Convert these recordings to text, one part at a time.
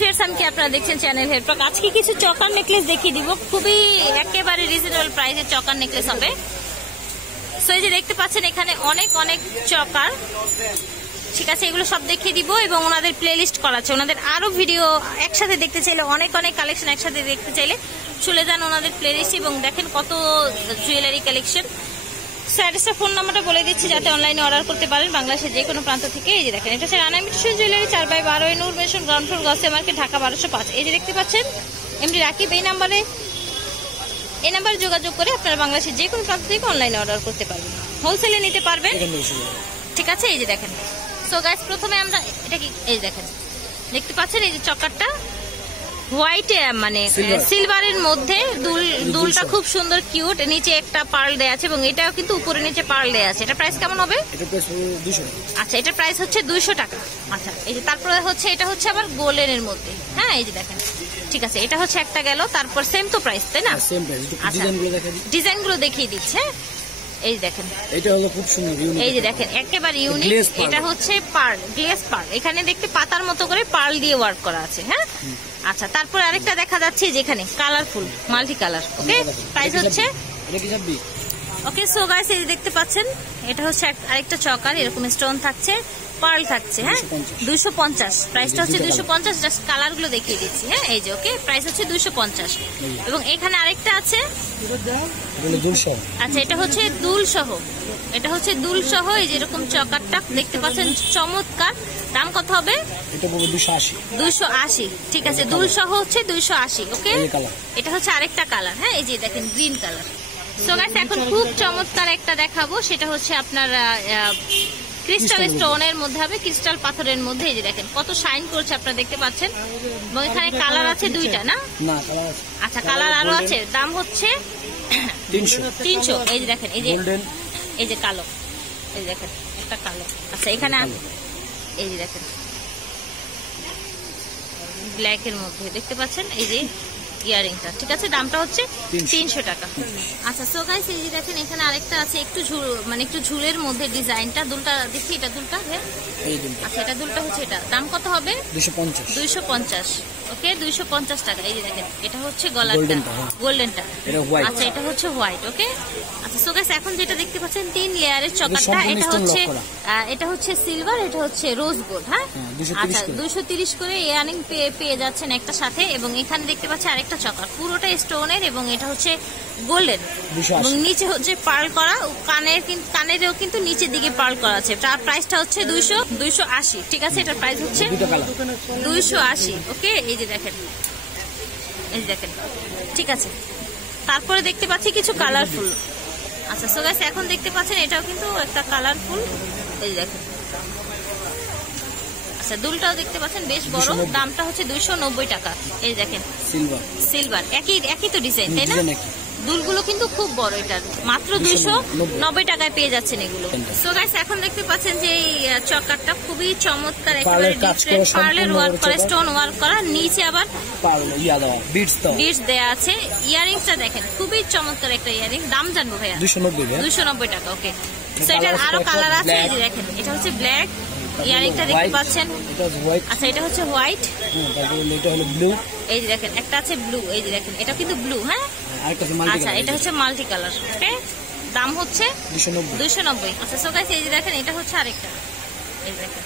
Viewers, আমি কি আপনারা দেখছেন চ্যানেল হেয়ারপ্রাক। আজকে কিছু চকার নেকলেস দেখিয়ে দিব, খুবই একেবারে রিজনেবল প্রাইসে চকার নেকলেস হবে। সো এই যে দেখতে পাচ্ছেন এখানে অনেক অনেক চকার, ঠিক আছে, এগুলো সব দেখিয়ে দিব এবং ওনাদের প্লে লিস্ট করা আছে। ওনাদের আরো ভিডিও একসাথে দেখতে চাইলে, অনেক অনেক কালেকশন একসাথে দেখতে চাইলে চলে যান ওনাদের প্লে লিস্ট এবং দেখেন কত জুয়েলারি কালেকশন। অ্যাড্রেসটা, ফোন নাম্বারটা বলে দিচ্ছি যাতে অনলাইনে অর্ডার করতে পারেন বাংলাদেশের যে কোনো প্রান্ত থেকে। এই যে দেখেন, এটা হচ্ছে Rana Mitu jewellery, 4/12 Noor mansion, ground floor, গসে মার্কেট, ঢাকা 1205। এই যে দেখতে পাচ্ছেন এমডি রাকিব, এই নাম্বারে যোগাযোগ করে আপনারা বাংলাদেশের যে কোনো প্রান্ত থেকে অনলাইনে অর্ডার করতে পারবেন, হোলসেলে নিতে পারবেন, ঠিক আছে। এই যে দেখেন, সো গাইস প্রথমে আমরা এটা কি, এই দেখেন দেখতে পাচ্ছেন এই যে চকারটা হোয়াইট, মানে সিলভারের মধ্যে দুলটা খুব সুন্দর কিউট, নিচে একটা পার্ল দেয়া আছে এবং এটাও কিন্তু উপরে নিচে পার্ল দেয়া আছে। এটা প্রাইস কেমন হবে? আচ্ছা, এটার প্রাইস হচ্ছে 200 টাকা। আচ্ছা, এই যে তারপরে হচ্ছে এটা হচ্ছে আবার গোল্ডেনের মধ্যে, হ্যাঁ এই যে দেখেন, ঠিক আছে, এটা হচ্ছে একটা গেল। তারপর সেম তো প্রাইস, তাই না? ডিজাইন গুলো দেখিয়ে দিচ্ছে। এই দেখেন, এটা হলো খুব সুন্দর, এই যে দেখেন একেবারে ইউনিক। এটা হচ্ছে পার্ল, গ্লেস পার্ল, এখানে দেখতে পাতার মতো করে পার্ল দিয়ে ওয়ার্ক করা আছে, হ্যাঁ। আচ্ছা, তারপর আরেকটা দেখা যাচ্ছে যেখানে কালারফুল মাল্টি কালার। ওকে, প্রাইস হচ্ছে ওকে। সো গাইস এই দেখতে পাচ্ছেন এটা হচ্ছে আরেকটা চকার, এরকম স্টোন থাকছে, পার্ল থাকছে, হ্যাঁ 250। প্রাইসটা হচ্ছে 250, জাস্ট কালার গুলো দেখিয়ে দিচ্ছি, হ্যাঁ এই যে। ওকে, প্রাইস হচ্ছে 250 এবং এখানে আরেকটা আছে, আচ্ছা এটা হচ্ছে দুল সহ, এটা হচ্ছে দুল সহ, এই যে এরকম চকারটা দেখতে পাচ্ছেন, চমৎকার। দাম কত হবে? এটা 280, ঠিক আছে, দুল সহ হচ্ছে 280। ওকে, এটা হচ্ছে আরেকটা কালার, হ্যাঁ এই যে দেখেন গ্রিন কালার। সো গাইস এখন খুব চমৎকার একটা দেখাবো, সেটা হচ্ছে আপনার ক্রিস্টাল স্টোনের মধ্যে হবে, ক্রিস্টাল পাথরের মধ্যে। এই যে দেখেন কত শাইন করছে, আপনারা দেখতে পাচ্ছেন। এবং এখানে কালার আছে দুইটা, না? আচ্ছা, কালার আরো আছে। দাম হচ্ছে 300। এই যে দেখেন, এই যে কালো, এই যে দেখেন একটা কালো। আচ্ছা, এখানে এই যে দেখেন ব্ল্যাক এর মধ্যে দেখতে পাচ্ছেন এই যে ইয়ারিংটা, ঠিক আছে, দামটা হচ্ছে 300 টাকা। আচ্ছা, সো গাইস এই যে দেখেন এখানে আরেকটা আছে, একটু একটু ঝুলের মধ্যে ডিজাইনটা। দুলটা দেখি, এটা দুলটা, হ্যাঁ আচ্ছা, এটা দুলটা হচ্ছে, এটা দাম কত হবে? 250। ওকে, 250 টাকা। এই যে দেখেন এটা হচ্ছে গলারটা, গোল্ডেনটা। আচ্ছা, এটা হচ্ছে হোয়াইট। ওকে, আচ্ছা, সো গাইস এখন যেটা দেখতে পাচ্ছেন 3 লেয়ারের চকারটা, এটা হচ্ছে সিলভার, এটা হচ্ছে রোজ গোল্ড, হ্যাঁ। আচ্ছা, 230 করে ইয়ারিং পেয়ে যাচ্ছেন একটা সাথে। এবং এখানে দেখতে পাচ্ছেন আরেকটা চকার, পুরোটা স্টোনের এবং এটা হচ্ছে গোল্ডেন এবং নিচে হচ্ছে পার্ল করা, কানেরও কিন্তু নিচের দিকে পার্ল করা আছে। তার প্রাইসটা হচ্ছে 280, ঠিক আছে, এটার প্রাইস হচ্ছে 280। ওকে, এই যে দেখেন, এই যে দেখেন, ঠিক আছে। তারপরে দেখতে পাচ্ছি কিছু কালারফুল। আচ্ছা, সো গাইস এখন দেখতে পাচ্ছেন এটাও কিন্তু একটা কালারফুল, এই যে দেখেন। আচ্ছা, দুলটাও দেখতে পাচ্ছেন বেশ বড়, দামটা হচ্ছে 290 টাকা। এই দেখেন সিলভার, একই তো ডিজাইন, তাই না? দুলগুলো কিন্তু খুব বড়, এটার মাত্র 290 টাকায় পেয়ে যাচ্ছেন এগুলো। সো গাইস এখন দেখতে পাচ্ছেন যে এই চকারটা খুবই চমৎকার, একেবারে ডিফারেন্ট পার্লের ওয়ার্ক করা, স্টোন ওয়ার্ক করা, নিচে আবার বিটস দেয়া আছে। ইয়ারিংসটা দেখেন খুবই চমৎকার একটা ইয়ারিং। দাম জানবো ভাইয়া? 290 টাকা। ওকে, সো এটার আরো কালার আছে, এই যে দেখেন এটা হচ্ছে ব্ল্যাক ইয়ারিংটা দেখতে পাচ্ছেন। আচ্ছা, এটা হচ্ছে হোয়াইট, এই যে দেখেন একটা আছে ব্লু, এই যে দেখেন এটা কিন্তু ব্লু, হ্যাঁ। আচ্ছা, এটা হচ্ছে মাল্টি কালার। ওকে, দাম হচ্ছে 290। আচ্ছা, সো গাইস এই যে দেখেন এটা হচ্ছে আরেকটা, এই দেখেন।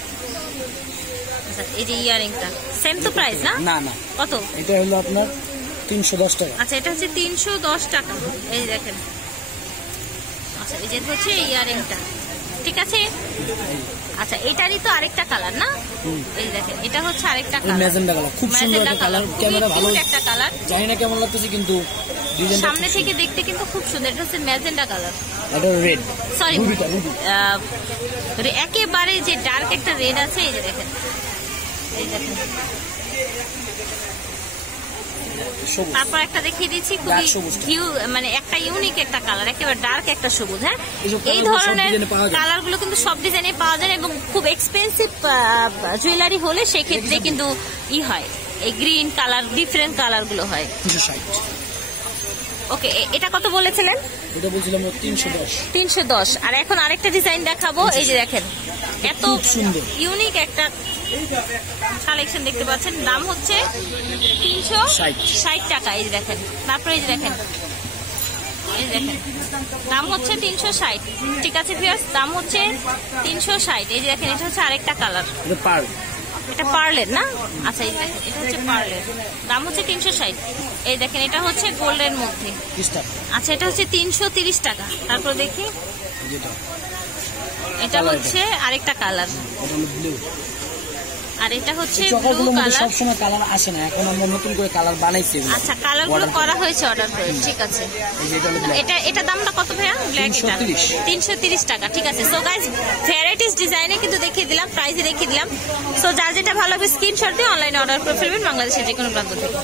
আচ্ছা, এই যে ইয়ারিংটা সেম তো প্রাইস, না? না, কত? এটা হলো আপনার 310 টাকা। আচ্ছা, এটা হচ্ছে 310 টাকা। এই দেখেন, আচ্ছা এই যে হচ্ছে ইয়ারিংটা, ঠিক আছে। আচ্ছা, এটারই তো আরেকটা কালার, না? এই দেখেন এটা হচ্ছে আরেকটা কালার, ম্যাজেন্ডা কালার, খুব সুন্দর একটা কালার, ক্যামেরা ভালো একটা কালার, জানি না কেমন লাগতেছে কিন্তু সামনে থেকে দেখতে কিন্তু খুব সুন্দর। এটা হচ্ছে ম্যাজেন্ডা কালার, এটা রেড, সরি একেবারে যে ডার্ক একটা রেড আছে, এই যে দেখেন, এই দেখেন। তারপর একটা দেখিয়ে দিচ্ছি, খুবই মানে একটা ইউনিক একটা কালার, একেবারে ডার্ক একটা সবুজ, হ্যাঁ। এই ধরনের কালার গুলো কিন্তু সব ডিজাইনে পাওয়া যায় এবং খুব এক্সপেন্সিভ জুয়েলারি হলে সেক্ষেত্রে কিন্তু হয়, এই গ্রিন কালার, ডিফারেন্ট কালার গুলো হয়। ওকে, এটা কত বলেছিলেন? এটা বলছিলাম 310। আর এখন আরেকটা ডিজাইন দেখাবো, এই যে দেখেন এত সুন্দর ইউনিক একটা কালেকশন দেখতে পাচ্ছেন, দাম হচ্ছে 360 টাকা। এই যে দেখেন, তারপরে এই যে দেখেন, এই যে দেখেন, দাম হচ্ছে 360। ঠিক আছে ভিউয়ার্স, দাম হচ্ছে 360। এই যে দেখেন, এটা হচ্ছে আরেকটা কালার, এটা পার্লের না? আচ্ছা, এই দেখেন, এটা হচ্ছে পার্লের, দাম হচ্ছে 360। এই দেখেন, এটা হচ্ছে গোল্ডের মধ্যে। আচ্ছা, এটা হচ্ছে 330 টাকা। তারপর দেখি, এটা হচ্ছে আরেকটা কালার, আর এটা হচ্ছে ব্লু কালার। সবসময় কালার আসে না, এখন আমরা নতুন করে কালার বানাইছি। আচ্ছা, কালারগুলো করা হয়েছে অর্ডার করে। ঠিক আছে, এটা দামটা কত ভাইয়া? ব্ল্যাক, এটা 330 টাকা। ঠিক আছে। সো গাইস, ভ্যারাইটিস ডিজাইনে কিন্তু দেখিয়ে দিলাম, প্রাইসে দেখিয়ে দিলাম। সো যার যেটা ভালো হবে স্ক্রিনশট দিয়ে অনলাইনে অর্ডার করে ফেলবেন বাংলাদেশের যে কোনো প্রান্ত থেকে।